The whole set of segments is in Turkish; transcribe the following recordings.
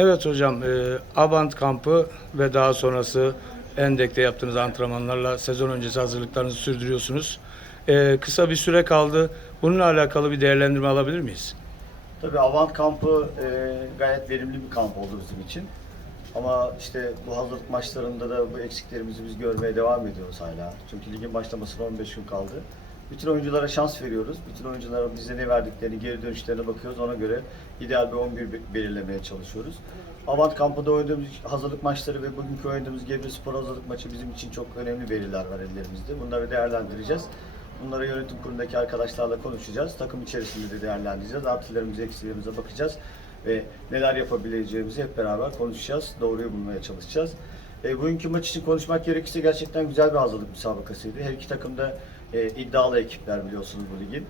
Evet hocam, e, Avant kampı ve daha sonrası Endek'te yaptığınız antrenmanlarla sezon öncesi hazırlıklarınızı sürdürüyorsunuz. E, kısa bir süre kaldı. Bununla alakalı bir değerlendirme alabilir miyiz? Tabii Avant kampı e, gayet verimli bir kamp oldu bizim için. Ama işte bu hazırlık maçlarında da bu eksiklerimizi biz görmeye devam ediyoruz hala. Çünkü ligin başlamasına 15 gün kaldı. Bütün oyunculara şans veriyoruz. Bütün oyunculara bize ne verdiklerini, geri dönüşlerine bakıyoruz. Ona göre ideal bir 11 be- belirlemeye çalışıyoruz. Avant kampında oynadığımız hazırlık maçları ve bugünkü oynadığımız Gebze Spor hazırlık maçı bizim için çok önemli veriler var ellerimizde. Bunları değerlendireceğiz. Bunları yönetim kurulundaki arkadaşlarla konuşacağız. Takım içerisinde de değerlendireceğiz. Artılarımıza, eksilerimize bakacağız. Ve neler yapabileceğimizi hep beraber konuşacağız. Doğruyu bulmaya çalışacağız. E, bugünkü maç için konuşmak gerekirse gerçekten güzel bir hazırlık müsabakasıydı. Her iki takım da e, iddialı ekipler biliyorsunuz bu ligin.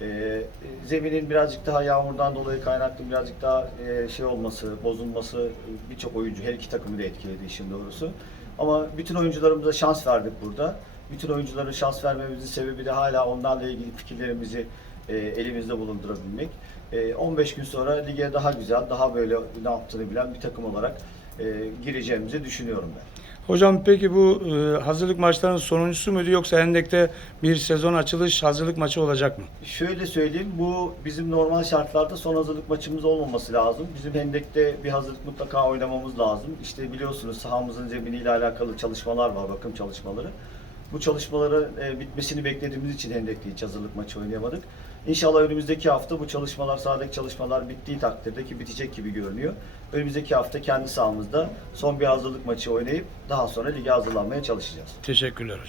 E, zeminin birazcık daha yağmurdan dolayı kaynaklı birazcık daha e, şey olması, bozulması birçok oyuncu her iki takımı da etkiledi işin doğrusu. Ama bütün oyuncularımıza şans verdik burada. Bütün oyunculara şans vermemizin sebebi de hala onlarla ilgili fikirlerimizi e, elimizde bulundurabilmek. E, 15 gün sonra lige daha güzel, daha böyle ne yaptığını bilen bir takım olarak e, gireceğimizi düşünüyorum ben. Hocam peki bu e, hazırlık maçlarının sonuncusu muydu yoksa Endek'te bir sezon açılış hazırlık maçı olacak mı? Şöyle söyleyeyim, bu bizim normal şartlarda son hazırlık maçımız olmaması lazım. Bizim Hendek'te bir hazırlık mutlaka oynamamız lazım. İşte biliyorsunuz sahamızın zeminiyle alakalı çalışmalar var, bakım çalışmaları. Bu çalışmaların e, bitmesini beklediğimiz için Hendek'te hiç hazırlık maçı oynayamadık. İnşallah önümüzdeki hafta bu çalışmalar, sahadaki çalışmalar bittiği takdirde ki bitecek gibi görünüyor. Önümüzdeki hafta kendi sahamızda son bir hazırlık maçı oynayıp daha sonra lige hazırlanmaya çalışacağız. Teşekkürler hocam.